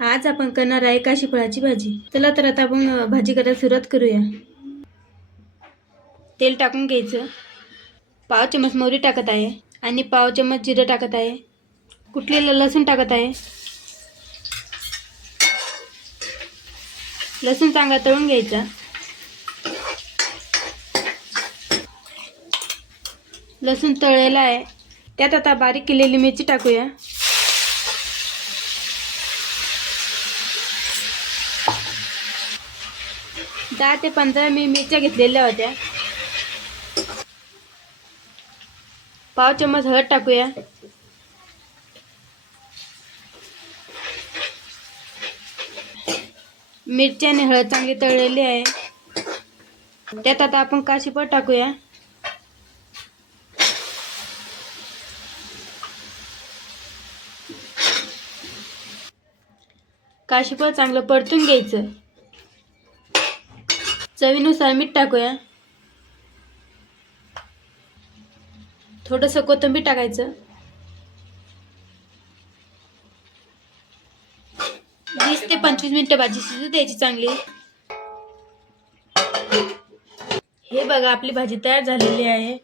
आज आपण करणार आहे काशी फळाची भाजी। चला तर आता आपण भाजी करायला सुरुवात करूया। तेल टाकून घ्यायचं। पाव चमच मोहरी टाकत आहे आणि पाव चमच जिरं टाकत आहे। कुटलेलं लसूण टाकत आहे। लसूण चांगला तळून घ्यायचा। लसूण तळलेला आहे, त्यात आता बारीक केलेली मिरची टाकूया। दहा ते 15 मी मिरच्या घेतलेल्या होत्या। पाव चमच हळद टाकूया। मिरची आणि हळद चांगली तळलेली आहे, त्यात आता आपण काशी फळ टाकूया। काशी फळ चांगलं परतून घ्यायचं। चवीनुसार मीठ टाकूया। थोडंसं कोथिंबीर टाकायचं। 20 ते 25 मिनिटं भाजी शिजू द्यायची चांगली। हे बघा आपली भाजी तयार झालेली आहे।